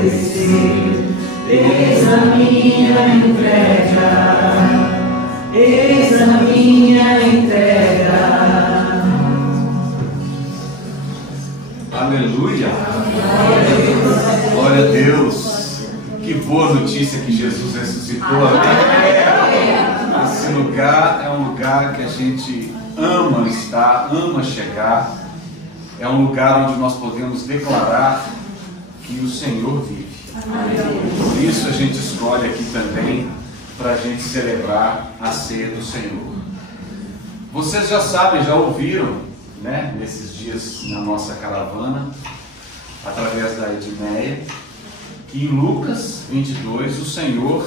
obedecer. Eis a minha entrega, eis a minha entrega. Aleluia! Glória a Deus! Que boa notícia que Jesus ressuscitou. Esse lugar é um lugar que a gente ama estar, ama chegar. É um lugar onde nós podemos declarar que o Senhor vive. Por isso a gente escolhe aqui também para a gente celebrar a ceia do Senhor. Vocês já sabem, já ouviram, né, nesses dias na nossa caravana, através da Edneia, que em Lucas 22 o Senhor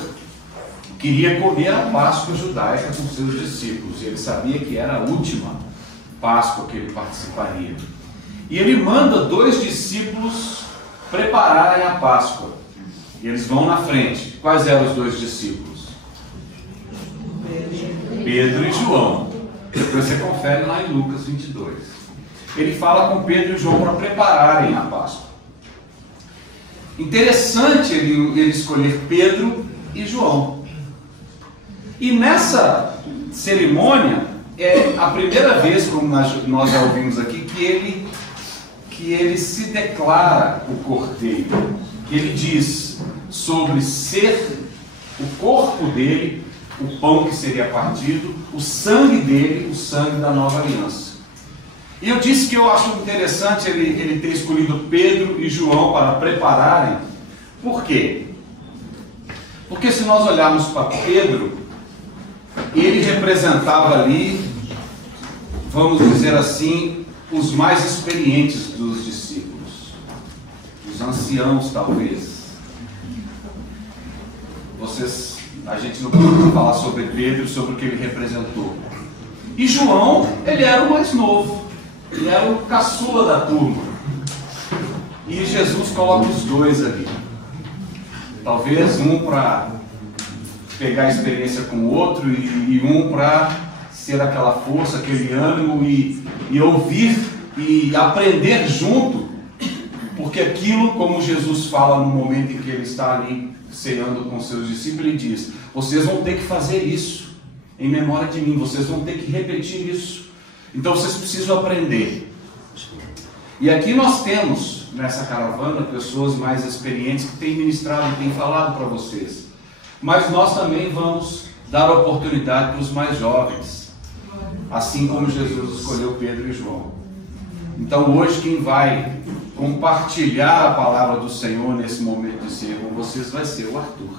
queria comer a Páscoa judaica com seus discípulos, e ele sabia que era a última Páscoa que ele participaria. E ele manda 2 discípulos prepararem a Páscoa, e eles vão na frente. Quais eram os 2 discípulos? Pedro e João. Depois você confere lá em Lucas 22. Ele fala com Pedro e João para prepararem a Páscoa. Interessante ele escolher Pedro e João. E nessa cerimônia, é a primeira vez, como nós já ouvimos aqui, que ele se declara o Cordeiro. Que ele diz sobre ser o corpo dele, o pão que seria partido, o sangue dele, o sangue da nova aliança. E eu disse que eu acho interessante ele ter escolhido Pedro e João para prepararem. Por quê? Porque se nós olharmos para Pedro, ele representava ali, vamos dizer assim, os mais experientes dos discípulos, os anciãos talvez. A gente não pode falar sobre Pedro, sobre o que ele representou. E João, ele era o mais novo, ele era o caçula da turma. E Jesus coloca os 2 ali. Talvez um para pegar a experiência com o outro e um para ser aquela força, aquele ânimo e ouvir e aprender junto, porque aquilo, como Jesus fala no momento em que ele está ali ceando com seus discípulos, ele diz: vocês vão ter que fazer isso em memória de mim, vocês vão ter que repetir isso, então vocês precisam aprender. E aqui nós temos nessa caravana pessoas mais experientes que têm ministrado e têm falado para vocês, mas nós também vamos dar oportunidade para os mais jovens, assim como Jesus escolheu Pedro e João. Então hoje quem vai compartilhar a palavra do Senhor nesse momento de ceia com vocês vai ser o Arthur.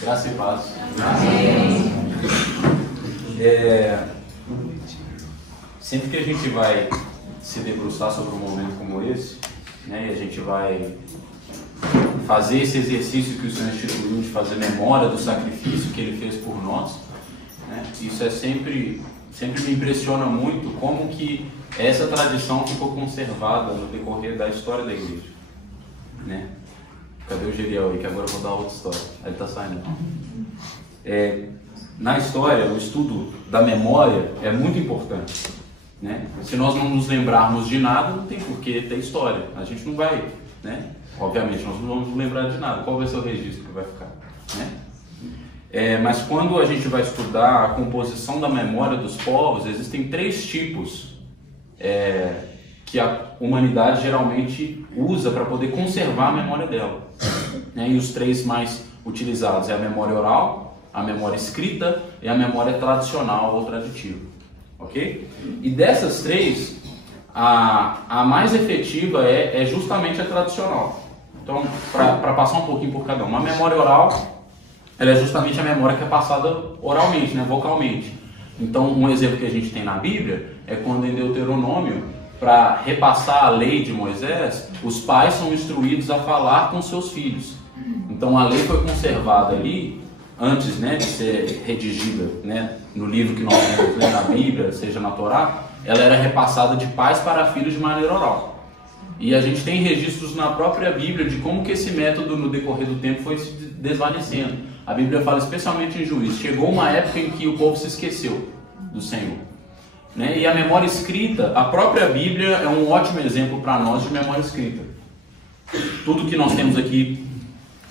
Graça e paz. Sempre que a gente vai se debruçar sobre um momento como esse, né, e a gente vai fazer esse exercício que o Senhor instituiu de fazer memória do sacrifício que Ele fez por nós, né, isso é sempre me impressiona muito como que essa tradição ficou conservada no decorrer da história da igreja, né? Cadê o Geriel aí, que agora eu vou dar outra história? Ele está saindo. Na história, o estudo da memória é muito importante, né? Se nós não nos lembrarmos de nada, não tem porquê ter história. A gente não vai, né? Obviamente, nós não vamos lembrar de nada. Qual vai ser o registro que vai ficar, né? Mas quando a gente vai estudar a composição da memória dos povos, existem 3 tipos que a humanidade geralmente usa para poder conservar a memória dela, né? E os 3 mais utilizados é a memória oral, a memória escrita e a memória tradicional ou traditiva, ok? E dessas 3, a mais efetiva é justamente a tradicional. Então, para passar um pouquinho por cada uma, a memória oral, ela é justamente a memória que é passada oralmente, né, vocalmente. Então, um exemplo que a gente tem na Bíblia é quando em Deuteronômio, para repassar a lei de Moisés, os pais são instruídos a falar com seus filhos. Então, a lei foi conservada ali, antes, né, de ser redigida, né, no livro que nós temos, né, na Bíblia, seja na Torá, ela era repassada de pais para filhos de maneira oral. E a gente tem registros na própria Bíblia de como que esse método no decorrer do tempo foi se desvanecendo. A Bíblia fala especialmente em Juízes. Chegou uma época em que o povo se esqueceu do Senhor. né? E a memória escrita, a própria Bíblia é um ótimo exemplo para nós de memória escrita. Tudo que nós temos aqui,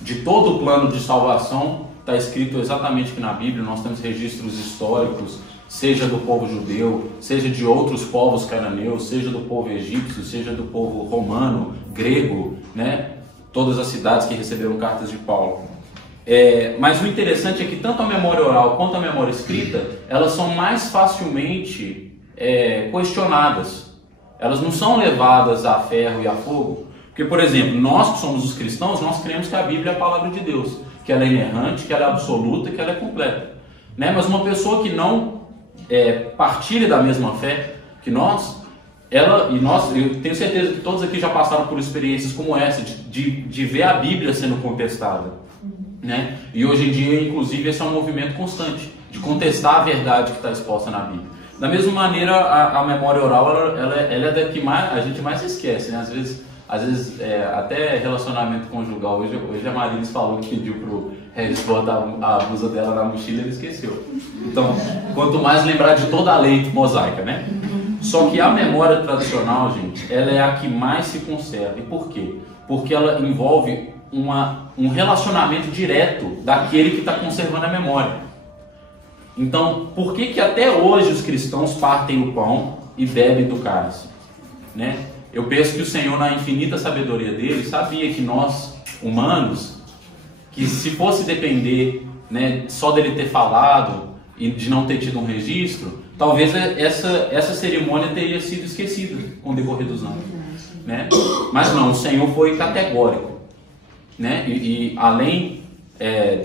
de todo o plano de salvação, está escrito exatamente aqui na Bíblia. Nós temos registros históricos, seja do povo judeu, seja de outros povos cananeus, seja do povo egípcio, seja do povo romano, grego, né? Todas as cidades que receberam cartas de Paulo. Mas o interessante é que tanto a memória oral quanto a memória escrita, elas são mais facilmente questionadas. Elas não são levadas a ferro e a fogo. Porque, por exemplo, nós que somos os cristãos, nós cremos que a Bíblia é a palavra de Deus, que ela é inerrante, que ela é absoluta, que ela é completa, né? Mas uma pessoa que não partilha da mesma fé que nós, eu tenho certeza que todos aqui já passaram por experiências como essa, de ver a Bíblia sendo contestada, né? E hoje em dia, inclusive, esse é um movimento constante, de contestar a verdade que está exposta na Bíblia. Da mesma maneira, a memória oral, ela é da que a gente mais esquece, né? Às vezes, até relacionamento conjugal. Hoje a Marilis falou que pediu pro Regis botar a blusa dela na mochila e ele esqueceu. Então, quanto mais lembrar de toda a lei mosaica, né? Só que a memória tradicional, gente, ela é a que mais se conserva. E por quê? Porque ela envolve um relacionamento direto daquele que está conservando a memória. Então, por que até hoje os cristãos partem o pão e bebem do cálice, né? Eu penso que o Senhor, na infinita sabedoria dele, sabia que nós, humanos, que se fosse depender, né, só dele ter falado e de não ter tido um registro, talvez essa cerimônia teria sido esquecida com o decorrer dos anos, né? Mas não, o Senhor foi categórico, né? E além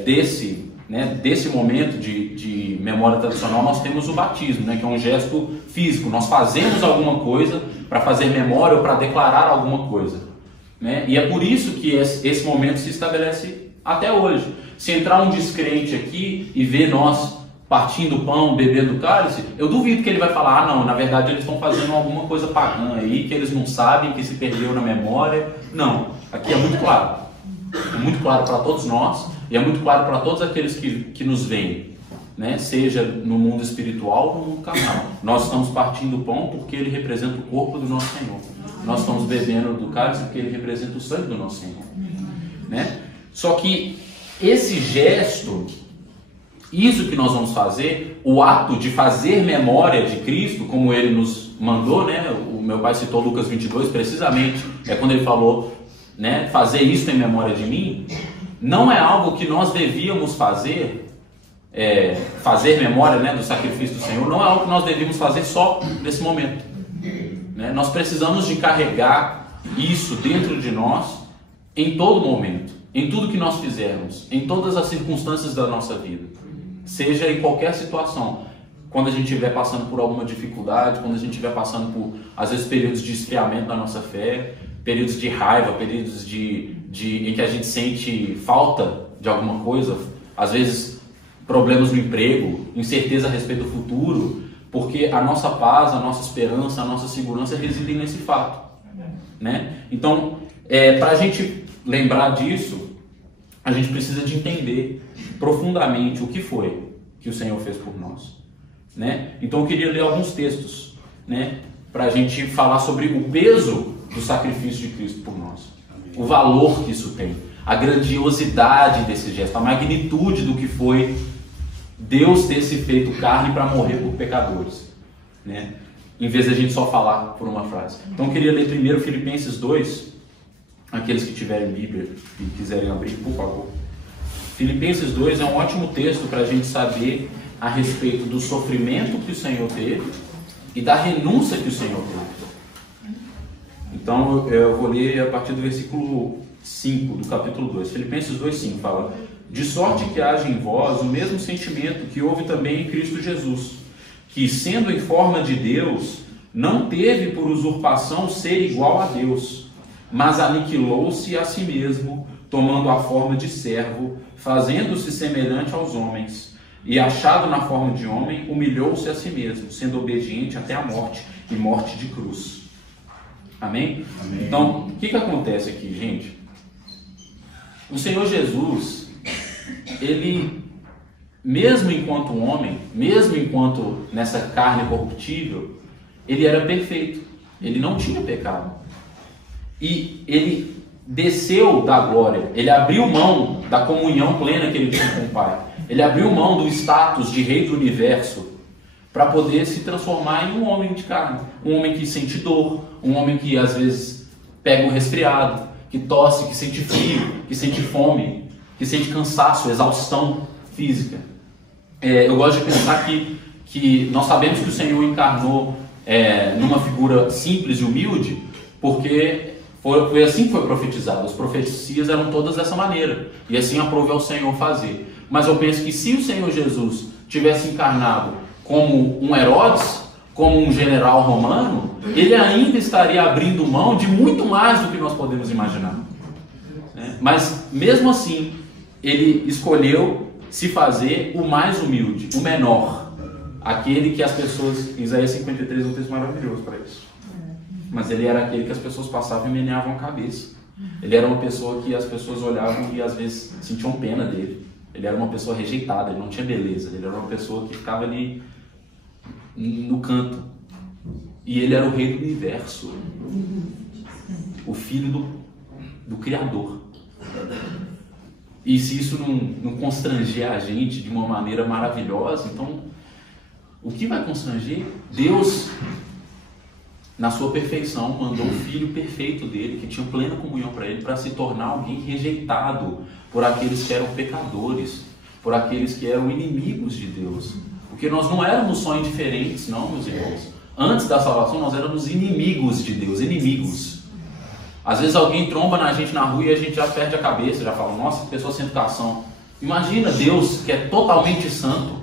desse momento de memória tradicional, nós temos o batismo, né, que é um gesto físico. Nós fazemos alguma coisa para fazer memória ou para declarar alguma coisa, né? E é por isso que esse momento se estabelece até hoje. Se entrar um descrente aqui e ver nós partindo o pão, bebendo o cálice, eu duvido que ele vai falar: não, na verdade eles estão fazendo alguma coisa pagã aí, que eles não sabem, que se perdeu na memória. Não, aqui é muito claro. É muito claro para todos nós e é muito claro para todos aqueles que nos veem, né? Seja no mundo espiritual ou no mundo carnal. Nós estamos partindo o pão porque ele representa o corpo do nosso Senhor. Nós estamos bebendo do cálice porque ele representa o sangue do nosso Senhor, né? Só que esse gesto, isso que nós vamos fazer, o ato de fazer memória de Cristo, como ele nos mandou, né? O meu pai citou Lucas 22, precisamente, quando ele falou, né, fazer isso em memória de mim. Não é algo que nós devíamos fazer, fazer memória, né, do sacrifício do Senhor, não é algo que nós devíamos fazer só nesse momento, né? Nós precisamos de carregar isso dentro de nós em todo momento, em tudo que nós fizermos, em todas as circunstâncias da nossa vida, seja em qualquer situação. Quando a gente estiver passando por alguma dificuldade, quando a gente estiver passando por, às vezes, períodos de esfriamento da nossa fé, períodos de raiva, períodos em que a gente sente falta de alguma coisa, às vezes problemas no emprego, incerteza a respeito do futuro, porque a nossa paz, a nossa esperança, a nossa segurança residem nesse fato, né? Então, para a gente lembrar disso, a gente precisa de entender profundamente o que foi que o Senhor fez por nós, né? Então eu queria ler alguns textos, né, para a gente falar sobre o peso do sacrifício de Cristo por nós, o valor que isso tem, a grandiosidade desse gesto, a magnitude do que foi Deus ter se feito carne para morrer por pecadores, né? Em vez de a gente só falar por uma frase. Então eu queria ler primeiro Filipenses 2, aqueles que tiverem Bíblia e quiserem abrir, por favor. Filipenses 2 é um ótimo texto para a gente saber a respeito do sofrimento que o Senhor teve e da renúncia que o Senhor teve. Então eu vou ler a partir do versículo 5 do capítulo 2. Filipenses 2:5 fala: de sorte que haja em vós o mesmo sentimento que houve também em Cristo Jesus, que, sendo em forma de Deus, não teve por usurpação ser igual a Deus, mas aniquilou-se a si mesmo, tomando a forma de servo, fazendo-se semelhante aos homens, e achado na forma de homem, humilhou-se a si mesmo, sendo obediente até a morte, e morte de cruz. Amém? Amém. Então, o que acontece aqui, gente? O Senhor Jesus, ele mesmo enquanto homem, mesmo enquanto nessa carne corruptível, ele era perfeito, ele não tinha pecado. E ele desceu da glória, ele abriu mão da comunhão plena que ele tinha com o Pai. Ele abriu mão do status de rei do universo para poder se transformar em um homem de carne. Um homem que sente dor, um homem que às vezes pega um resfriado, que tosse, que sente frio, que sente fome, que sente cansaço, exaustão física. Eu gosto de pensar que nós sabemos que o Senhor encarnou numa figura simples e humilde, porque foi assim que foi profetizado. As profecias eram todas dessa maneira, e assim aprove ao Senhor fazer. Mas eu penso que se o Senhor Jesus tivesse encarnado como um Herodes, como um general romano, ele ainda estaria abrindo mão de muito mais do que nós podemos imaginar. Mas mesmo assim, ele escolheu se fazer o mais humilde, o menor, aquele que as pessoas, Isaías 53 é um texto maravilhoso para isso, mas ele era aquele que as pessoas passavam e meneavam a cabeça. Ele era uma pessoa que as pessoas olhavam e às vezes sentiam pena dele. Ele era uma pessoa rejeitada, ele não tinha beleza, ele era uma pessoa que ficava ali no canto. E ele era o rei do universo, o filho do Criador. E se isso não constranger a gente de uma maneira maravilhosa, então o que vai constranger? Deus, na sua perfeição, mandou o Filho perfeito dele, que tinha plena comunhão para ele, para se tornar alguém rejeitado por aqueles que eram pecadores, por aqueles que eram inimigos de Deus. Porque nós não éramos só indiferentes, não, meus irmãos. Antes da salvação, nós éramos inimigos de Deus, inimigos. Às vezes alguém tromba na gente na rua e a gente já perde a cabeça, já fala, nossa, que pessoa sem educação. Imagina Deus, que é totalmente santo,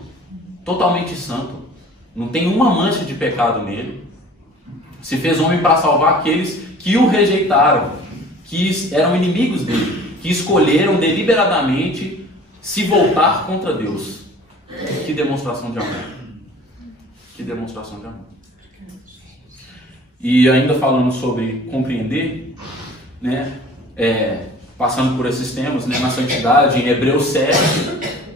não tem uma mancha de pecado nele. Se fez homem para salvar aqueles que o rejeitaram, que eram inimigos dele, que escolheram deliberadamente se voltar contra Deus. Que demonstração de amor. Que demonstração de amor. E ainda falando sobre compreender, né, passando por esses temas, né, na santidade, em Hebreus 7,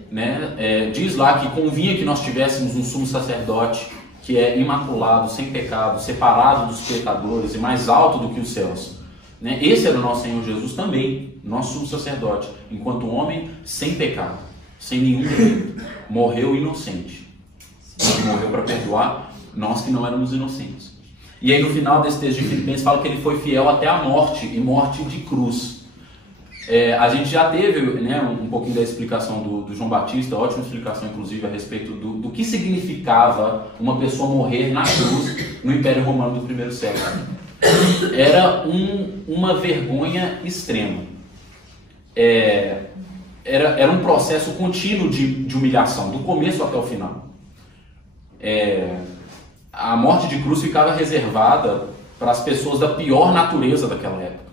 né, diz lá que convinha que nós tivéssemos um sumo sacerdote que é imaculado, sem pecado, separado dos pecadores e mais alto do que os céus. Né? Esse era o nosso Senhor Jesus também, nosso sumo sacerdote, enquanto homem sem pecado, sem nenhum defeito, morreu inocente. Ele morreu para perdoar nós que não éramos inocentes. E aí no final desse texto de Filipenses fala que ele foi fiel até a morte, e morte de cruz. A gente já teve, né, um pouquinho da explicação do João Batista, ótima explicação inclusive a respeito do que significava uma pessoa morrer na cruz no Império Romano do primeiro século. Era uma vergonha extrema. Era um processo contínuo de humilhação, do começo até o final. A morte de cruz ficava reservada para as pessoas da pior natureza daquela época.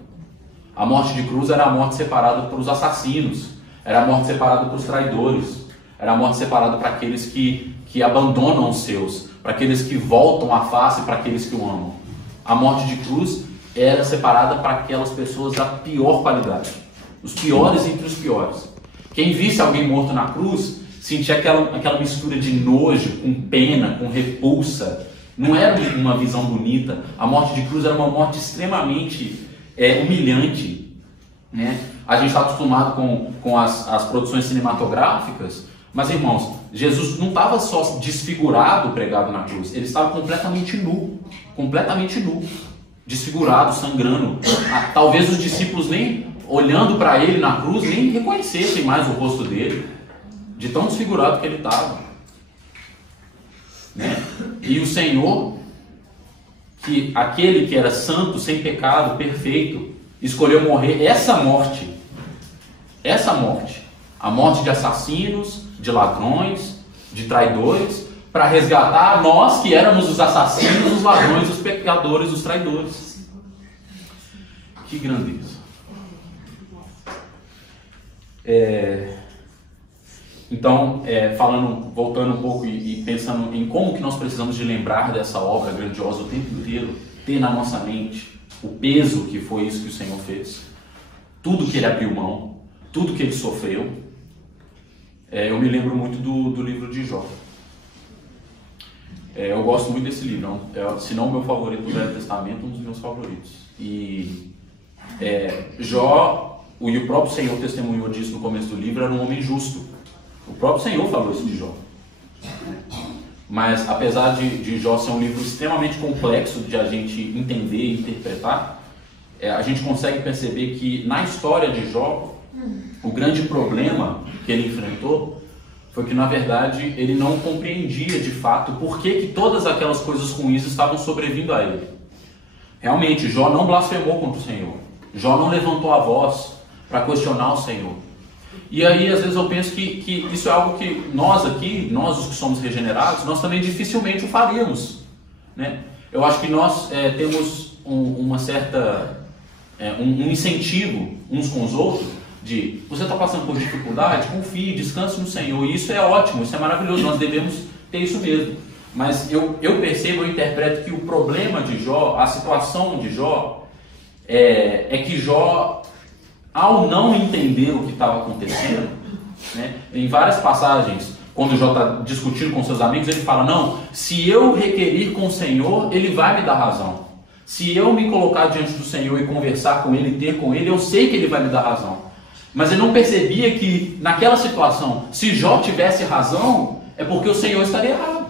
A morte de cruz era a morte separada para os assassinos, era a morte separada para os traidores, era a morte separada para aqueles que abandonam os seus, para aqueles que voltam a face para aqueles que o amam. A morte de cruz era separada para aquelas pessoas da pior qualidade, os piores entre os piores. Quem visse alguém morto na cruz sentia aquela mistura de nojo, com pena, com repulsa. Não era uma visão bonita. A morte de cruz era uma morte extremamente humilhante. Né? A gente está acostumado com as produções cinematográficas, mas, irmãos, Jesus não estava só desfigurado pregado na cruz, ele estava completamente nu, desfigurado, sangrando. Talvez os discípulos nem olhando para ele na cruz nem reconhecessem mais o rosto dele, de tão desfigurado que ele estava. Né? E o Senhor, que aquele que era santo, sem pecado, perfeito, escolheu morrer essa morte, a morte de assassinos, de ladrões, de traidores, para resgatar nós que éramos os assassinos, os ladrões, os pecadores, os traidores. Que grandeza. Então, voltando um pouco e pensando em como que nós precisamos de lembrar dessa obra grandiosa o tempo inteiro, ter na nossa mente o peso que foi isso que o Senhor fez, tudo que ele abriu mão, tudo que ele sofreu. eu me lembro muito do livro de Jó. Eu gosto muito desse livro, se não o meu favorito do Velho Testamento, um dos meus favoritos. E Jó, e o próprio Senhor testemunhou disso no começo do livro, era um homem justo. O próprio Senhor falou isso de Jó. Mas apesar de Jó ser um livro extremamente complexo de a gente entender e interpretar, a gente consegue perceber que na história de Jó, o grande problema que ele enfrentou foi que, na verdade, ele não compreendia de fato por que todas aquelas coisas ruins estavam sobrevindo a ele. Realmente, Jó não blasfemou contra o Senhor. Jó não levantou a voz para questionar o Senhor. E aí, às vezes, eu penso que isso é algo que nós aqui, nós os que somos regenerados, nós também dificilmente o faríamos, né? Eu acho que nós temos uma certa, um incentivo uns com os outros, de você está passando por dificuldade, confie, descanse no Senhor. E isso é ótimo, isso é maravilhoso, nós devemos ter isso mesmo. Mas eu percebo, eu interpreto que o problema de Jó, a situação de Jó, é que Jó, ao não entender o que estava acontecendo, né, em várias passagens, quando Jó está discutindo com seus amigos, ele fala, não, se eu requerir com o Senhor, ele vai me dar razão. Se eu me colocar diante do Senhor e conversar com ele, ter com ele, eu sei que ele vai me dar razão. Mas ele não percebia que naquela situação, se Jó tivesse razão, é porque o Senhor estaria errado.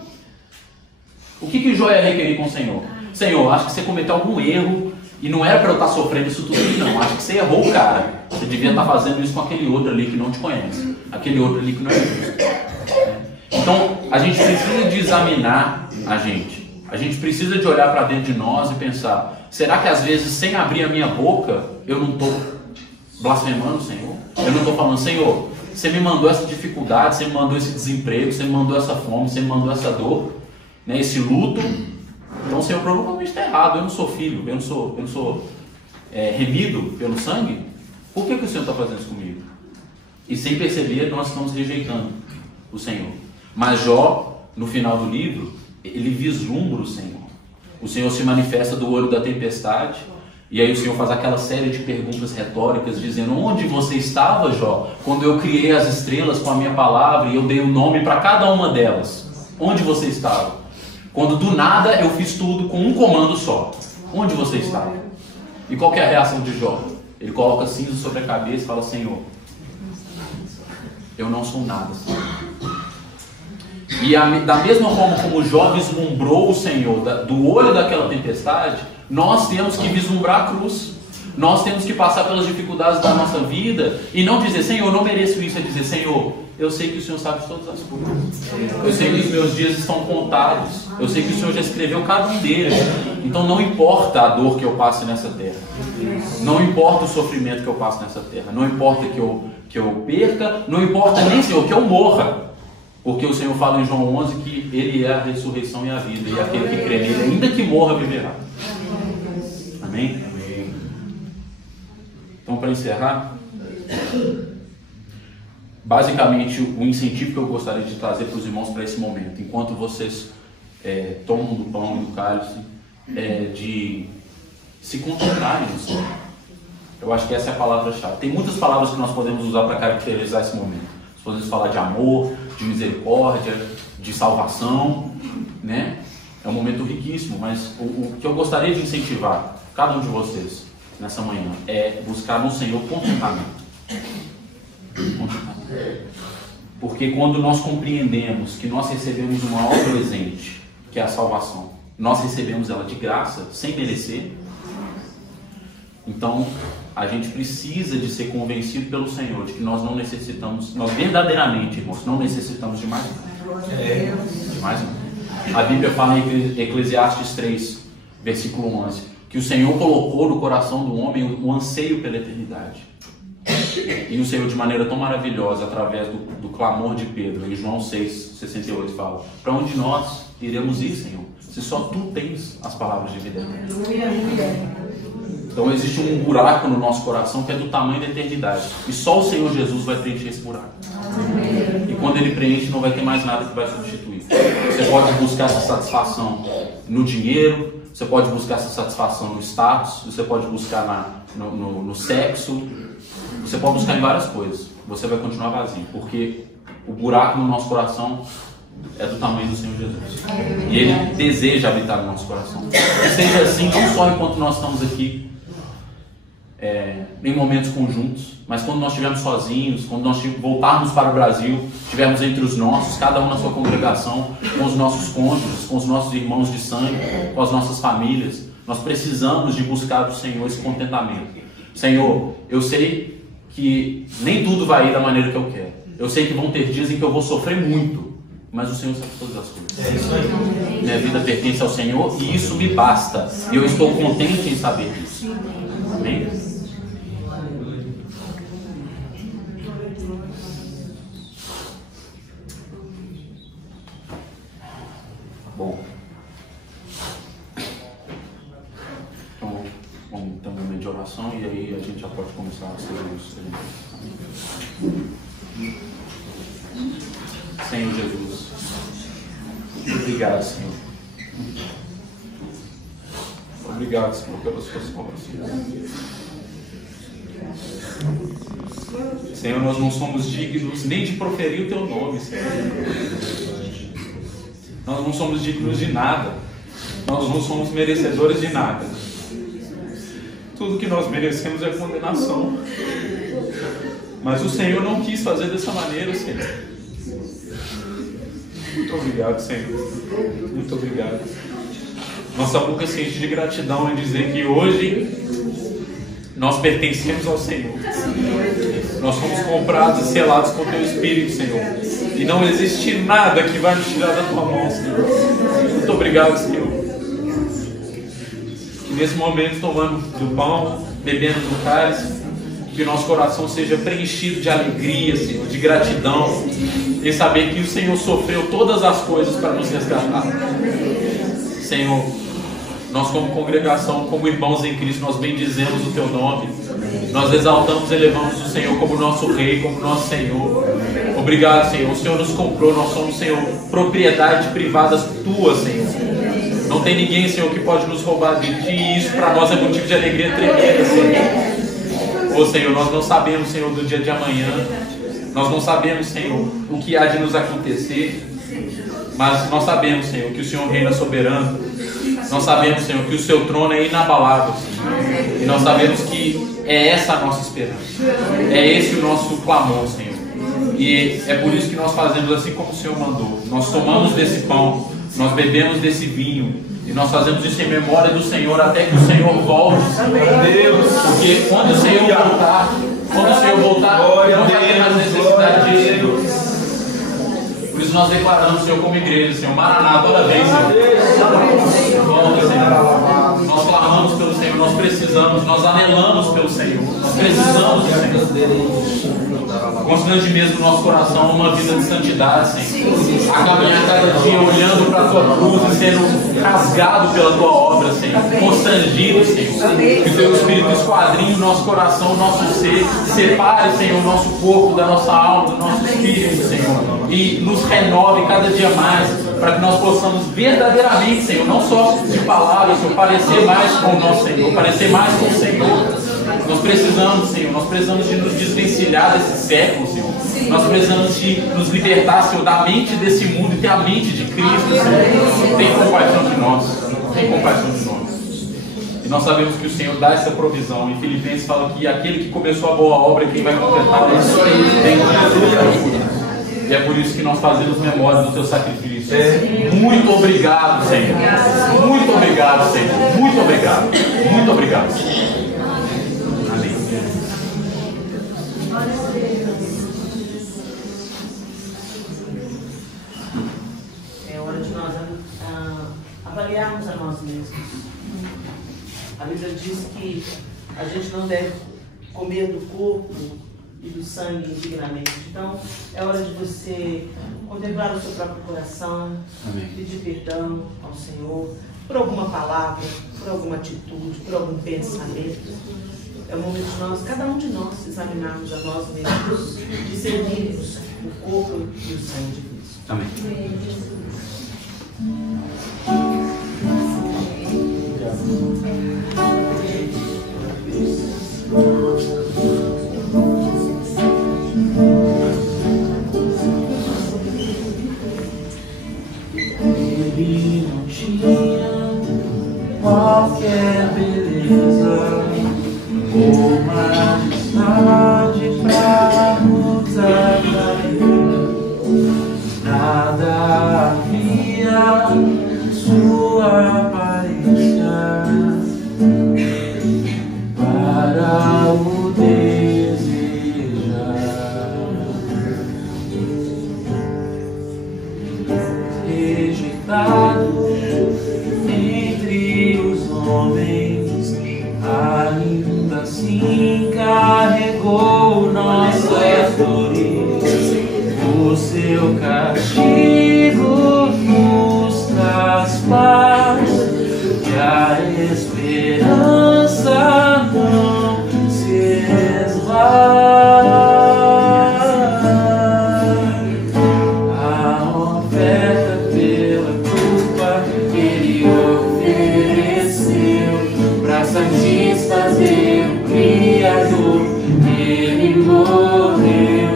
O que Jó ia requerir com o Senhor? Senhor, acho que você cometeu algum erro e não era para eu estar sofrendo isso tudo aqui, não. Acho que você errou, cara. Você devia estar fazendo isso com aquele outro ali que não te conhece. Aquele outro ali que não é justo. Então, a gente precisa de examinar a gente. A gente precisa de olhar para dentro de nós e pensar, será que às vezes, sem abrir a minha boca, eu não estou blasfemando o Senhor? Eu não estou falando, Senhor, você me mandou essa dificuldade, você me mandou esse desemprego, você me mandou essa fome, você me mandou essa dor, né, esse luto. Então o Senhor provavelmente está errado, eu não sou filho, eu não sou remido pelo sangue. Por que o Senhor está fazendo isso comigo? E sem perceber, nós estamos rejeitando o Senhor. Mas Jó, no final do livro, ele vislumbra o Senhor. O Senhor se manifesta do olho da tempestade. E aí o Senhor faz aquela série de perguntas retóricas, dizendo, onde você estava, Jó, quando eu criei as estrelas com a minha palavra e eu dei o nome para cada uma delas? Onde você estava? Quando do nada eu fiz tudo com um comando só. Onde você estava? E qual que é a reação de Jó? Ele coloca cinza sobre a cabeça e fala, Senhor, eu não sou nada, Senhor. E da mesma forma como Jó vislumbrou o Senhor do olho daquela tempestade, nós temos que vislumbrar a cruz. Nós temos que passar pelas dificuldades da nossa vida e não dizer, Senhor, eu não mereço isso. É dizer, Senhor, eu sei que o Senhor sabe todas as coisas. Eu sei que os meus dias estão contados. Eu sei que o Senhor já escreveu cada um deles. Então não importa a dor que eu passe nessa terra. Não importa o sofrimento que eu passe nessa terra. Não importa que eu perca. Não importa nem, Senhor, que eu morra. Porque o Senhor fala em João 11 que Ele é a ressurreição e a vida. E aquele que crê nele, ainda que morra, viverá. Amém? Amém. Então, para encerrar, basicamente o incentivo que eu gostaria de trazer para os irmãos para esse momento, enquanto vocês tomam do pão e do cálice, de se concentrarem no Senhor. Eu acho que essa é a palavra-chave. Tem muitas palavras que nós podemos usar para caracterizar esse momento. Nós podemos falar de amor, de misericórdia, de salvação, né? É um momento riquíssimo, mas o que eu gostaria de incentivar cada um de vocês nessa manhã é buscar no Senhor contentamento. Porque quando nós compreendemos que nós recebemos o maior presente, que é a salvação, nós recebemos ela de graça, sem merecer, então a gente precisa de ser convencido pelo Senhor de que nós não necessitamos, nós verdadeiramente, irmãos, não necessitamos de mais nada. De mais nada. A Bíblia fala em Eclesiastes 3, versículo 11, que o Senhor colocou no coração do homem o anseio pela eternidade. E o Senhor, de maneira tão maravilhosa, através do clamor de Pedro, em João 6, 68, fala, para onde nós iremos ir, Senhor, se só Tu tens as palavras de vida eterna. Então existe um buraco no nosso coração que é do tamanho da eternidade. E só o Senhor Jesus vai preencher esse buraco. E quando Ele preenche, não vai ter mais nada que vai substituir. Você pode buscar essa satisfação no dinheiro, você pode buscar essa satisfação no status, você pode buscar no sexo, você pode buscar em várias coisas. Você vai continuar vazio, porque o buraco no nosso coração é do tamanho do Senhor Jesus. E Ele deseja habitar no nosso coração. Que seja assim, não só enquanto nós estamos aqui, em momentos conjuntos, mas quando nós estivermos sozinhos, quando nós voltarmos para o Brasil, estivermos entre os nossos, cada um na sua congregação, com os nossos cônjuges, com os nossos irmãos de sangue, com as nossas famílias, nós precisamos de buscar do Senhor esse contentamento. Senhor, eu sei que nem tudo vai ir da maneira que eu quero. Eu sei que vão ter dias em que eu vou sofrer muito, mas o Senhor sabe todas as coisas. Isso aí. Minha vida pertence ao Senhor e isso me basta. E eu estou contente em saber disso. Amém? Bom. Então, vamos ter um momento de oração e aí a gente já pode começar a ser Senhor Jesus. Obrigado, Senhor. Obrigado, Senhor, pelas suas palavras. Senhor, nós não somos dignos nem de proferir o Teu nome, Senhor. Nós não somos dignos de nada. Nós não somos merecedores de nada. Tudo que nós merecemos é condenação. Mas o Senhor não quis fazer dessa maneira, Senhor. Muito obrigado, Senhor. Muito obrigado. Nossa boca se enche de gratidão em dizer que hoje nós pertencemos ao Senhor. Nós fomos comprados e selados com o Teu Espírito, Senhor. E não existe nada que vai nos tirar da Tua mão, Senhor. Muito obrigado, Senhor. Que nesse momento, tomando do pão, bebendo do cálice, que o nosso coração seja preenchido de alegria, Senhor, de gratidão, em saber que o Senhor sofreu todas as coisas para nos resgatar. Senhor, nós como congregação, como irmãos em Cristo, nós bendizemos o Teu nome. Nós exaltamos e elevamos o Senhor como nosso Rei, como nosso Senhor. Obrigado, Senhor. O Senhor nos comprou, nós somos, Senhor, propriedade privada Tua, Senhor. Não tem ninguém, Senhor, que pode nos roubar de Ti, e isso para nós é motivo de alegria tremenda, Senhor. Ô Senhor, nós não sabemos, Senhor, do dia de amanhã. Nós não sabemos, Senhor, o que há de nos acontecer. Mas nós sabemos, Senhor, que o Senhor reina soberano. Nós sabemos, Senhor, que o Seu trono é inabalável, Senhor. E nós sabemos que é essa a nossa esperança. É esse o nosso clamor, Senhor. E é por isso que nós fazemos assim como o Senhor mandou. Nós tomamos desse pão, nós bebemos desse vinho, e nós fazemos isso em memória do Senhor até que o Senhor volte, Deus. Porque quando o Senhor voltar, não vai ter mais necessidade disso. Por isso nós declaramos, Senhor, como igreja, Senhor, Maraná, toda vez, Senhor. Volta, Senhor. Nós clamamos pelo Senhor, nós precisamos, nós anelamos pelo Senhor, nós precisamos do Senhor. Constante mesmo no nosso coração uma vida de santidade, Senhor. A caminhar cada dia olhando para a Tua cruz e sendo rasgado pela Tua obra, Senhor. Constrangido, Senhor. Que o Teu Espírito esquadrinhe o nosso coração, o nosso ser. Separe, Senhor, o nosso corpo da nossa alma, do nosso espírito, Senhor. E nos renove cada dia mais, para que nós possamos verdadeiramente, Senhor, não só de palavras, Senhor, parecer mais com o nosso Senhor, parecer mais com o Senhor. Nós precisamos, Senhor, nós precisamos de nos desvencilhar desse século, Senhor. Nós precisamos de nos libertar, Senhor, da mente desse mundo e ter a mente de Cristo, Senhor. Tem compaixão de nós, tem compaixão de nós. E nós sabemos que o Senhor dá essa provisão. Em Filipenses fala que aquele que começou a boa obra é quem vai completar. E é por isso que nós fazemos memória do Teu sacrifício. Muito obrigado, Senhor. Muito obrigado, Senhor. Muito obrigado. Muito obrigado, Senhor. Amém. É hora de nós avaliarmos a nós mesmos. A Bíblia diz que a gente não deve comer do corpo e do sangue indignamente. Então, é hora de você contemplar o seu próprio coração, pedir perdão ao Senhor por alguma palavra, por alguma atitude, por algum pensamento. É o momento de nós, cada um de nós, examinarmos a nós mesmos e servirmos o corpo e o sangue de Cristo. Amém. qualquer beleza ou majestade pra nos atrair. Nada havia sua aparência para o desejar. Rejeitado entre os homens, ainda assim carregou nossas dores. O seu castigo nos traz paz, e a esperança não se esvai. A oferta pela culpa Ele ofereceu para satisfazer o Criador. Ele morreu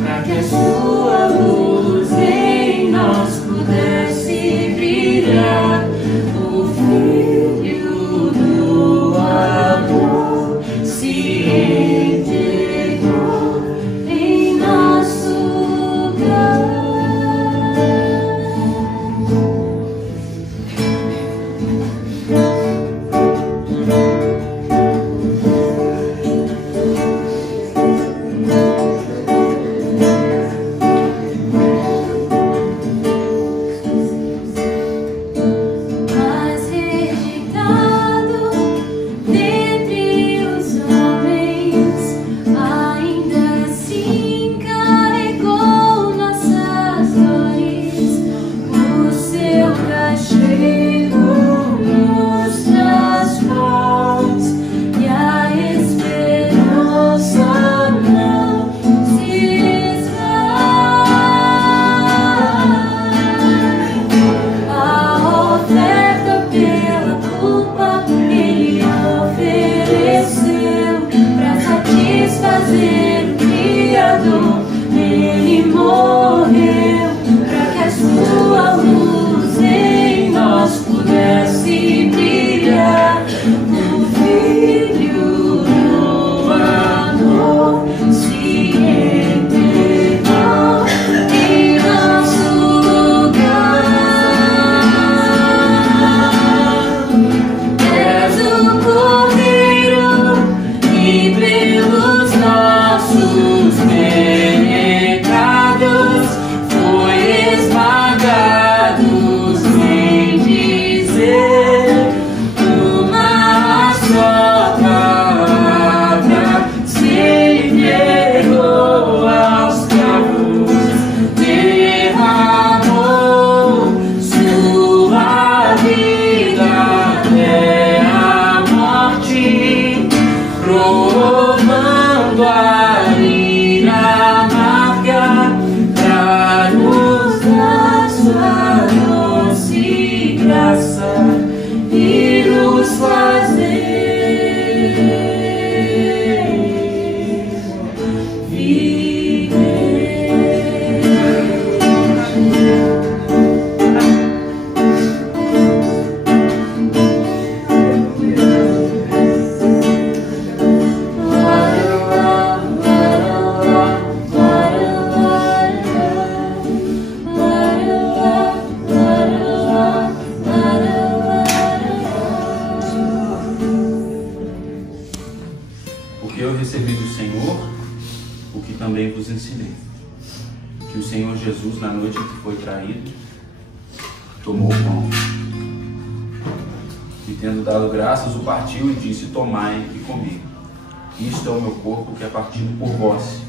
para que a sua luz em nós pudesse brilhar. O Filho do amor se entregou em nosso lugar. Mas rejeitado dentre os homens, ainda assim carregou nossas dores. O seu castigo nos traz paz, e a esperança não se esvai. A oferta pela culpa Ele ofereceu para satisfazer o Criador. Ele morreu para que a sua luz em nós pudesse brilhar. O Filho do amor se entregou em nosso lugar. És o Cordeiro e pelos nossos pecados foi esmagado, sem dizer uma só palavra. Se entregou aos cravos, derramou sua vida até a morte, provando a ira amarga pra nos dar sua doce graça e nos fazer viver. Porque eu recebi do Senhor o que também vos ensinei. Que o Senhor Jesus, na noite em que foi traído, tomou o pão e, tendo dado graças, o partiu e disse: tomai e comi. Isto é o meu corpo que é partido por vós.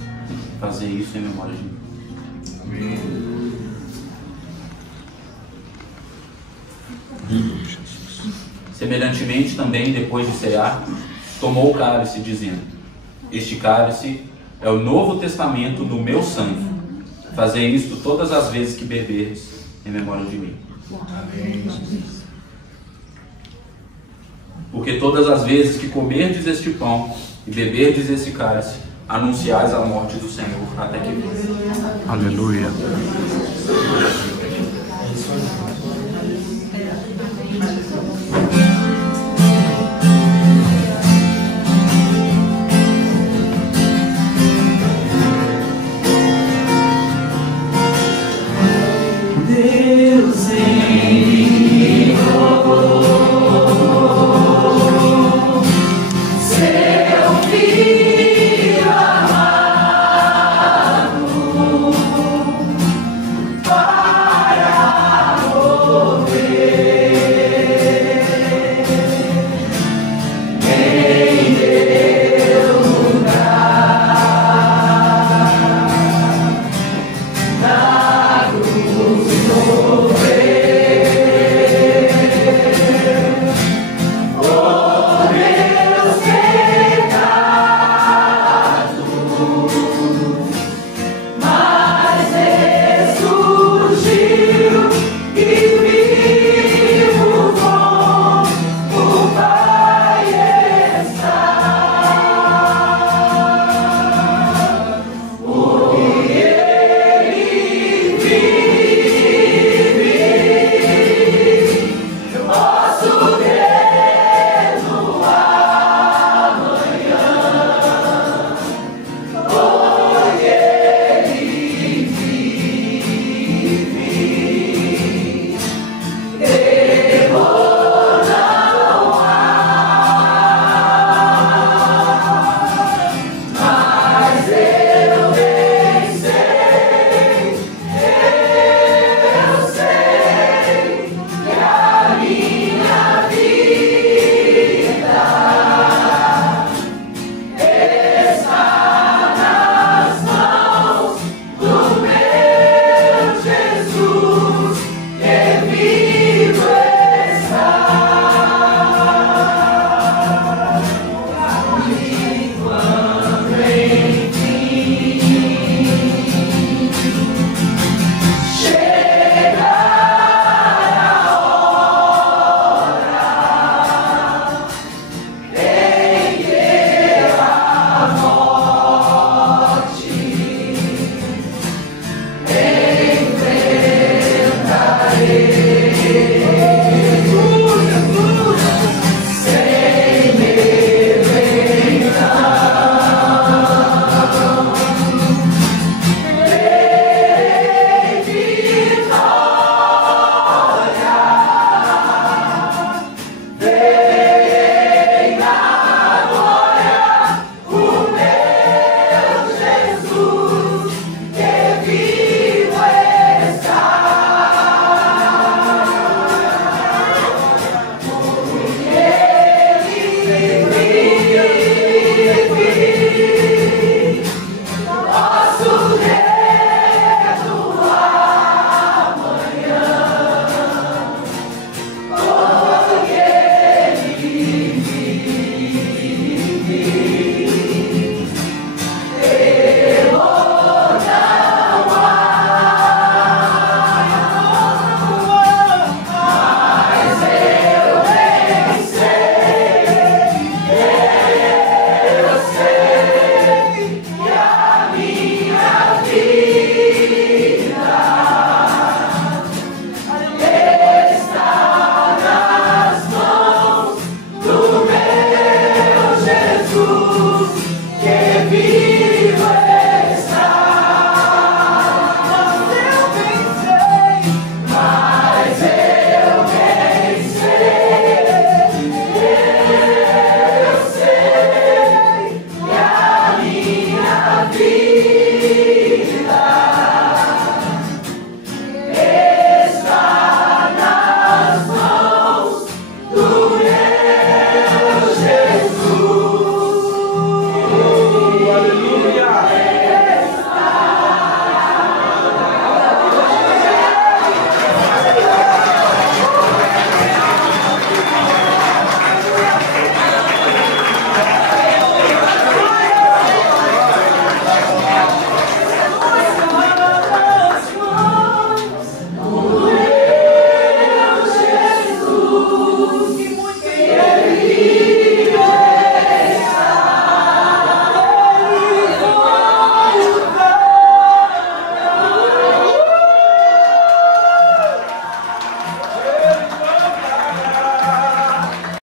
Fazei isso em memória de mim. Semelhantemente também, depois de cear, tomou o cálice, dizendo: este cálice é o Novo Testamento no meu sangue. Fazei isto todas as vezes que beberdes, em memória de mim. Porque todas as vezes que comerdes este pão e beberdes esse cálice, anunciais a morte do Senhor até que venha. Aleluia. cruz.